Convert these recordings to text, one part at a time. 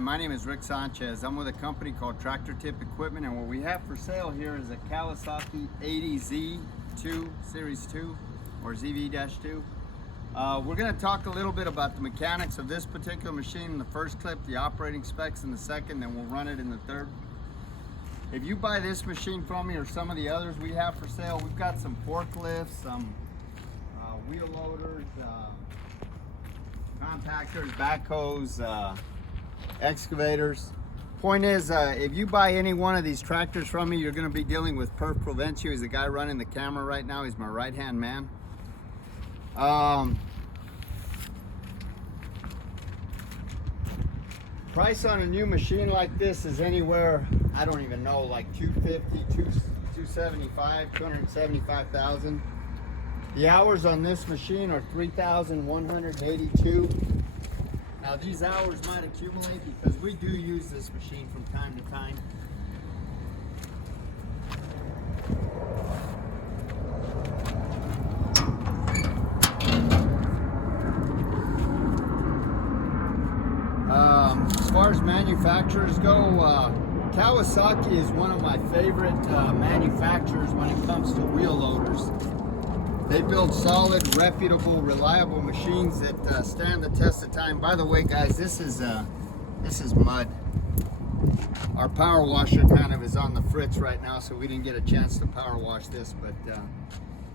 my name is Rick Sanchez. I'm with a company called Tractor Tip Equipment, and what we have for sale here is a Kawasaki 80Z2 Series 2 or ZV-2. We're going to talk a little bit about the mechanics of this particular machine in the first clip, the operating specs in the second, then we'll run it in the third. If you buy this machine from me or some of the others we have for sale, we've got some forklifts, some wheel loaders, compactors, backhoes, excavators. Point is, if you buy any one of these tractors from me, you're going to be dealing with Perf Provencio. He's the guy running the camera right now. He's my right-hand man. Price on a new machine like this is anywhere, I don't even know, like 250, 275, 275,000. The hours on this machine are 3,182. Now these hours might accumulate because we do use this machine from time to time. As far as manufacturers go, Kawasaki is one of my favorite manufacturers when it comes to wheel loaders. They build solid, reputable, reliable machines that stand the test of time. By the way, guys, this is mud. Our power washer kind of is on the fritz right now, so we didn't get a chance to power wash this. But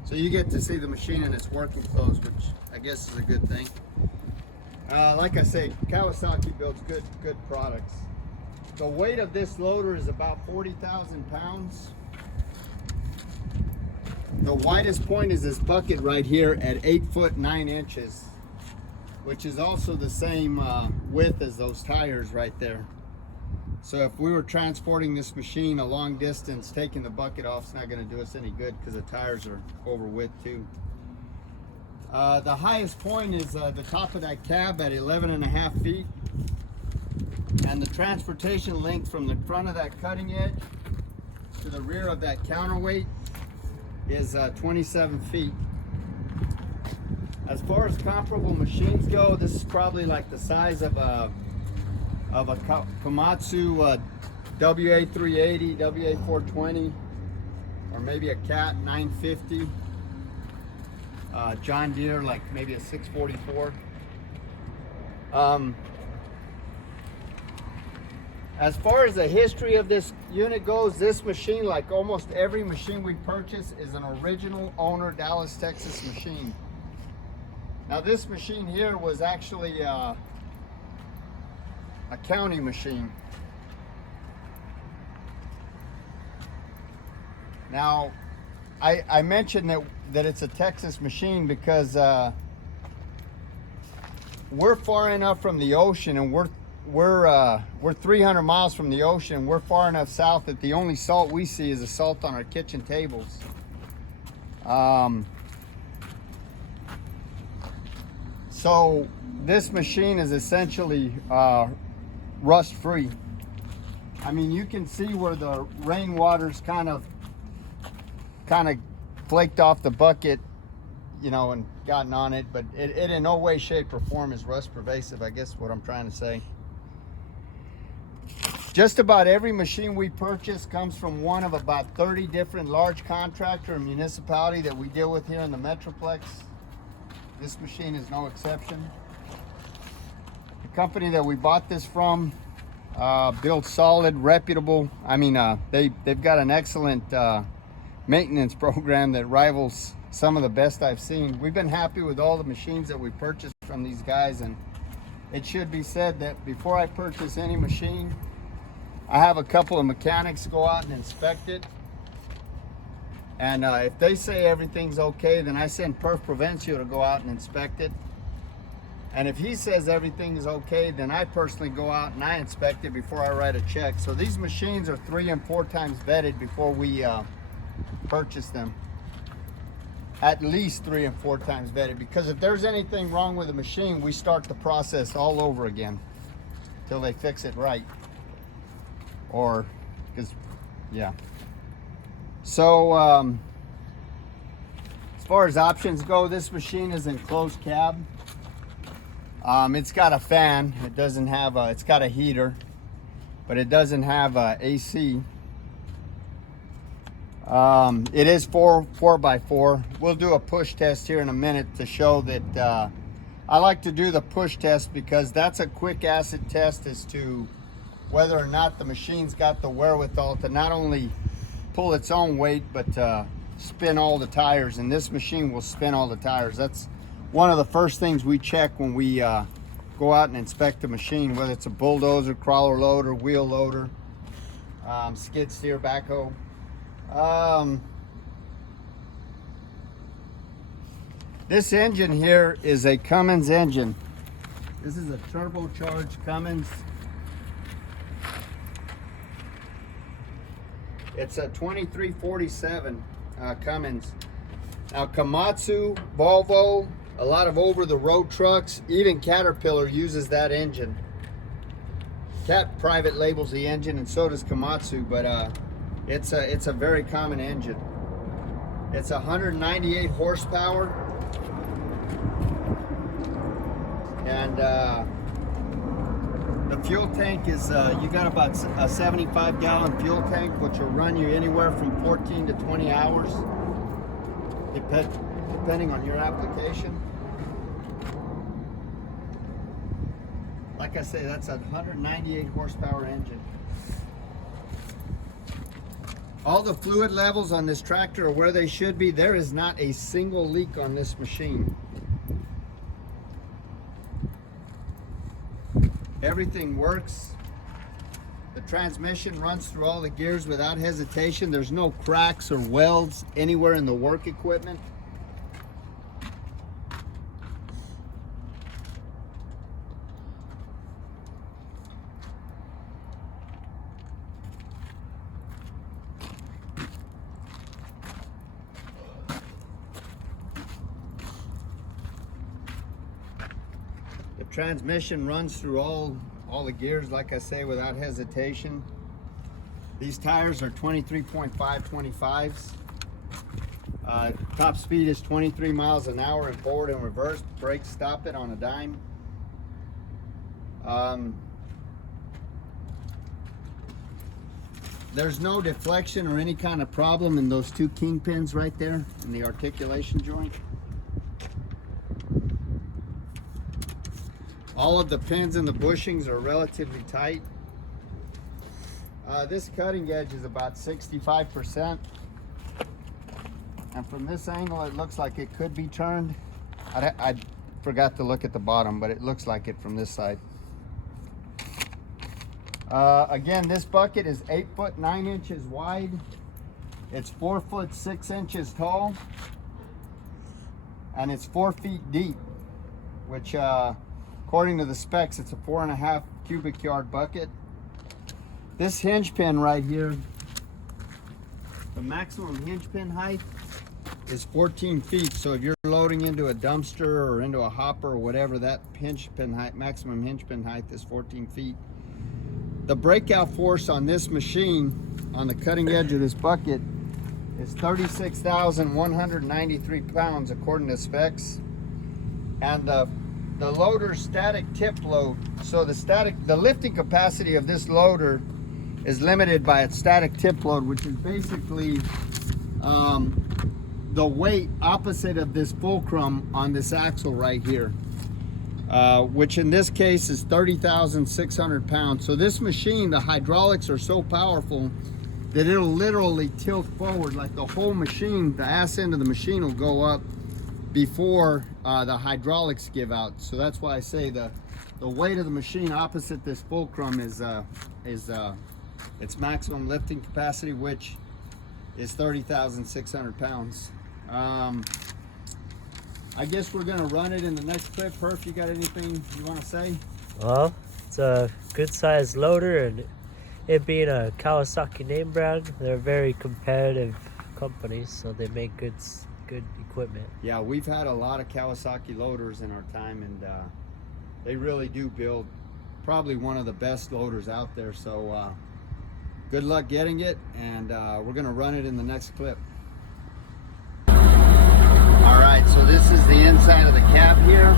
so you get to see the machine in its working clothes, which I guess is a good thing. Like I say, Kawasaki builds good products. The weight of this loader is about 40,000 pounds. The widest point is this bucket right here at 8 foot 9 inches, which is also the same width as those tires right there. So if we were transporting this machine a long distance, taking the bucket off, it's not going to do us any good because the tires are over width too. The highest point is the top of that cab at 11.5 feet. And the transportation length from the front of that cutting edge to the rear of that counterweight is 27 feet. As far as comparable machines go, this is probably like the size of a Komatsu WA380, WA420, or maybe a Cat 950. John Deere, like maybe a 644. As far as the history of this unit goes, this machine, like almost every machine we purchase, is an original owner Dallas, Texas machine. Now this machine here was actually a county machine. Now I mentioned that it's a Texas machine because we're far enough from the ocean, and we're 300 miles from the ocean. We're far enough south that the only salt we see is the salt on our kitchen tables. So this machine is essentially rust free. I mean, you can see where the rainwater's kind of flaked off the bucket, you know, and gotten on it, but it in no way, shape, or form is rust pervasive, I guess what I'm trying to say. Just about every machine we purchase comes from one of about 30 different large contractor and municipality that we deal with here in the Metroplex. This machine is no exception. The company that we bought this from builds solid, reputable. I mean, they've got an excellent maintenance program that rivals some of the best I've seen. We've been happy with all the machines that we purchased from these guys, and it should be said that before I purchase any machine, I have a couple of mechanics go out and inspect it. And if they say everything's okay, then I send Perf Provencio to go out and inspect it. And if he says everything is okay, then I personally go out and I inspect it before I write a check. So these machines are 3 and 4 times vetted before we purchase them. At least 3 and 4 times vetted, because if there's anything wrong with the machine, we start the process all over again till they fix it right. Or, because, yeah. So, as far as options go, this machine is in closed cab. It's got a fan. It doesn't have a, it's got a heater, but it doesn't have a AC. It is 4x4. We'll do a push test here in a minute to show that I like to do the push test because that's a quick acid test as to whether or not the machine's got the wherewithal to not only pull its own weight, but spin all the tires. And this machine will spin all the tires. That's one of the first things we check when we go out and inspect the machine, whether it's a bulldozer, crawler loader, wheel loader, skid steer, backhoe. This engine here is a Cummins engine. This is a turbocharged Cummins. It's a 2347 Cummins. Now Komatsu, Volvo, a lot of over-the-road trucks, even Caterpillar uses that engine. Cat private labels the engine, and so does Komatsu, but it's a very common engine. It's 198 horsepower. And the fuel tank is, you got about a 75-gallon fuel tank, which will run you anywhere from 14 to 20 hours, depending on your application. Like I say, that's a 198 horsepower engine. All the fluid levels on this tractor are where they should be. There is not a single leak on this machine. Everything works. The transmission runs through all the gears without hesitation. There's no cracks or welds anywhere in the work equipment. Transmission runs through all the gears, like I say, without hesitation. These tires are 23.5 25s. Top speed is 23 miles an hour in forward and reverse. Brakes stop it on a dime. There's no deflection or any kind of problem in those two kingpins right there in the articulation joint. All of the pins and the bushings are relatively tight. This cutting edge is about 65%. And from this angle, it looks like it could be turned. I forgot to look at the bottom, but it looks like it from this side. Again, this bucket is 8 foot 9 inches wide. It's 4 foot 6 inches tall. And it's 4 feet deep, which according to the specs, it's a 4.5 cubic yard bucket. This hinge pin right here, the maximum hinge pin height is 14 feet. So if you're loading into a dumpster or into a hopper or whatever, that hinge pin height, maximum hinge pin height is 14 feet. The breakout force on this machine, on the cutting edge of this bucket, is 36,193 pounds according to specs. And the loader's static tip load, so the lifting capacity of this loader is limited by its static tip load, which is basically the weight opposite of this fulcrum on this axle right here, which in this case is 30,600 pounds. So this machine, the hydraulics are so powerful that it'll literally tilt forward, like the whole machine, the ass end of the machine will go up before the hydraulics give out. So that's why I say the weight of the machine opposite this fulcrum is its maximum lifting capacity, which is 30,600 pounds. I guess we're gonna run it in the next clip. Perf, you got anything you want to say? Well, it's a good sized loader, and it being a Kawasaki name brand, they're a very competitive company, so they make good equipment. Yeah, we've had a lot of Kawasaki loaders in our time, and they really do build probably one of the best loaders out there. So good luck getting it, and we're gonna run it in the next clip. All right, so this is the inside of the cab here.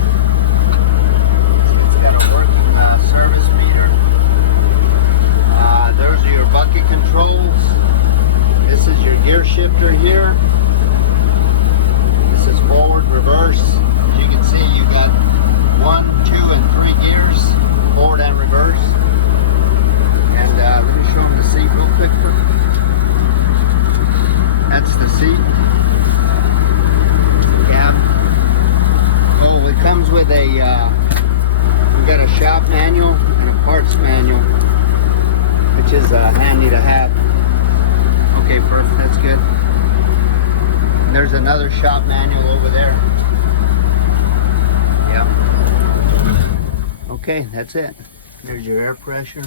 comes with a, we got a shop manual and a parts manual, which is handy to have. Okay, perfect, that's good. And there's another shop manual over there. Yeah. Okay, that's it. There's your air pressure.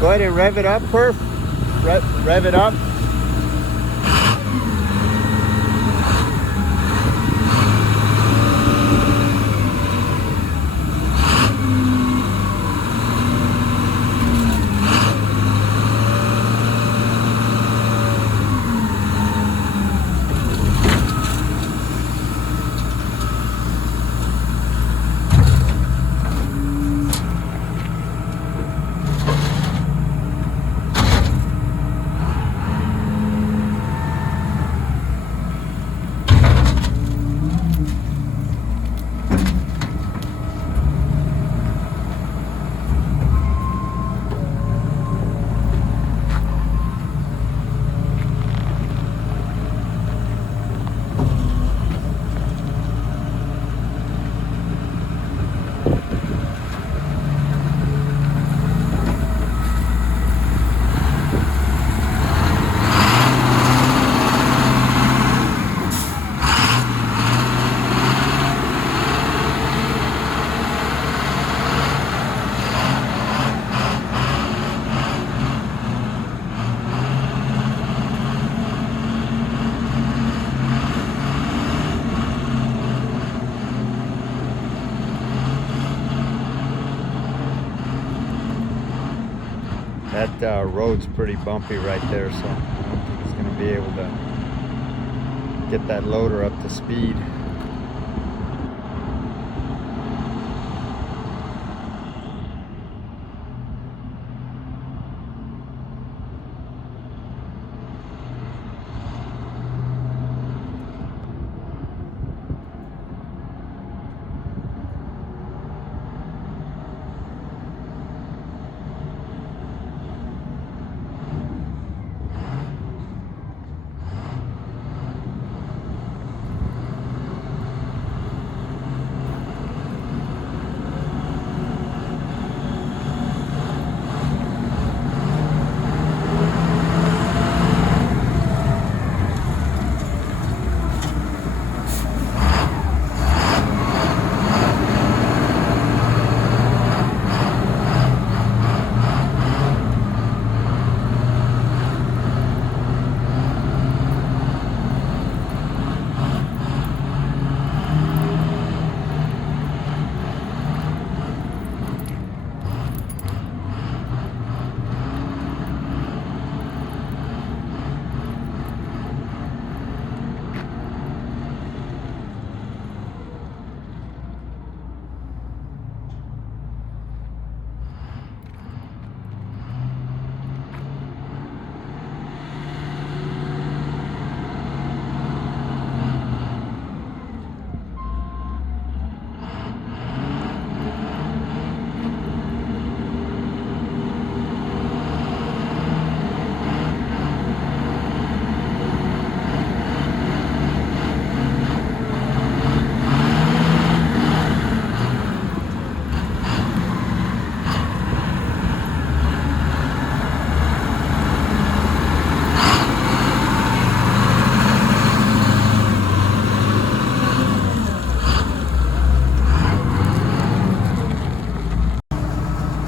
Go ahead and rev it up, Perf. Rev it up. That road's pretty bumpy right there, so I don't think it's going to be able to get that loader up to speed.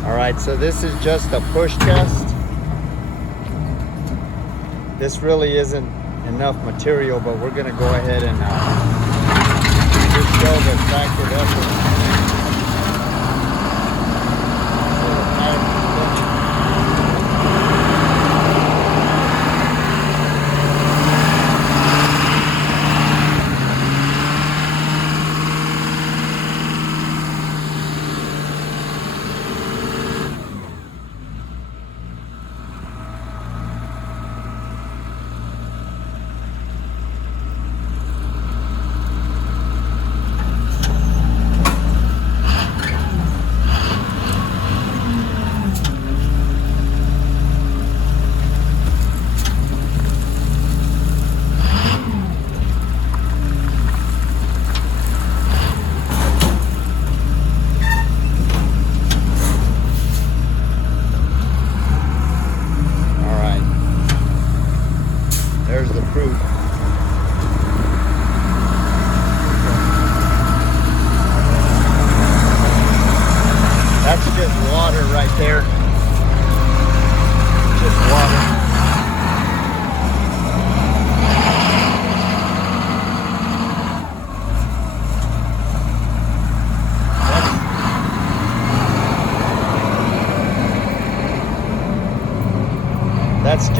Alright, so this is just a push test. This really isn't enough material, but we're going to go ahead and just show the tractive effort.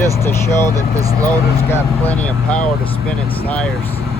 just to show that this loader's got plenty of power to spin its tires.